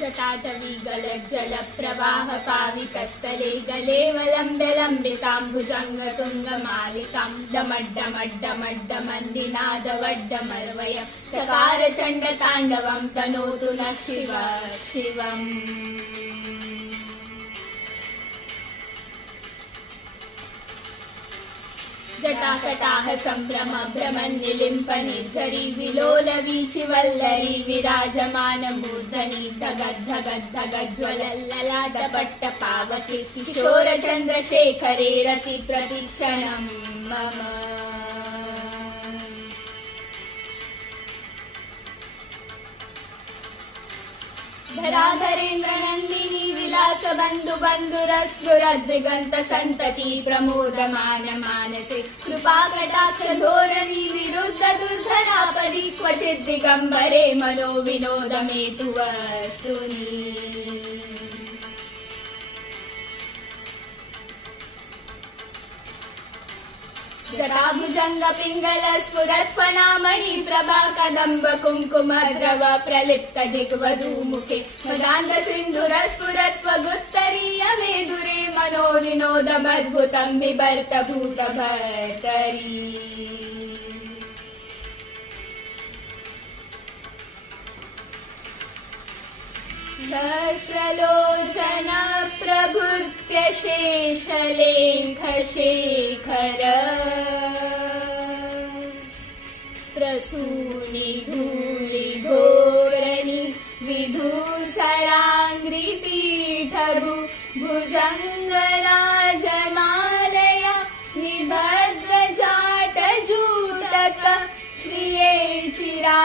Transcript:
जटाटवी गलज्जल प्रवाह पावितस्थले गले वलम्ब्य लम्बिताम्बुजङ्गतुङ्गमालिकां डमड्डमड्डमड्डमन्दिनादवड्डमर्वय चकार चण्डताण्डवं तनोतु नः शिवम्। जटाकटाह सम्भ्रम भ्रमन्निलिम्प निर्झरी विलोल वीचि वल्लरी विराजमान मूर्धनि धगद्धगद्धगज्ज्वलल्ललाट पट्ट पावके किशोर चन्द्रशेखरे रति प्रतिक्षणं मम। धराधरेन्द्र नन्दिनी विलास बन्धु बन्धुरस्फुरद्दिगन्त सन्तति प्रमोदमान मानसे कृपा कटाक्ष धोरणी विरुद्ध दुर्धरापदि क्वचित् दिगम्बरे मनो विनोदमेतु वस्तुनि। जटाभुजङ्ग पिङ्गल स्फुरत् फणामणि प्रभा कदम्ब कुङ्कुम द्रव प्रलिप्त दिग्वधूमुखे मदान्ध सिन्धुर स्फुरत् त्वगुत्तरीय मेदुरे मनोविनोदमद्भुतं बिभर्त भूत भर्तरी। सहस्रलोचन प्रभृत्य शेषलेख शेखर प्रसूनि धूलि धोरणि विधूसराङ्घ्रि पीठभु भुजङ्गराजमालया निभद्र जाट जूटक श्रिये चिरा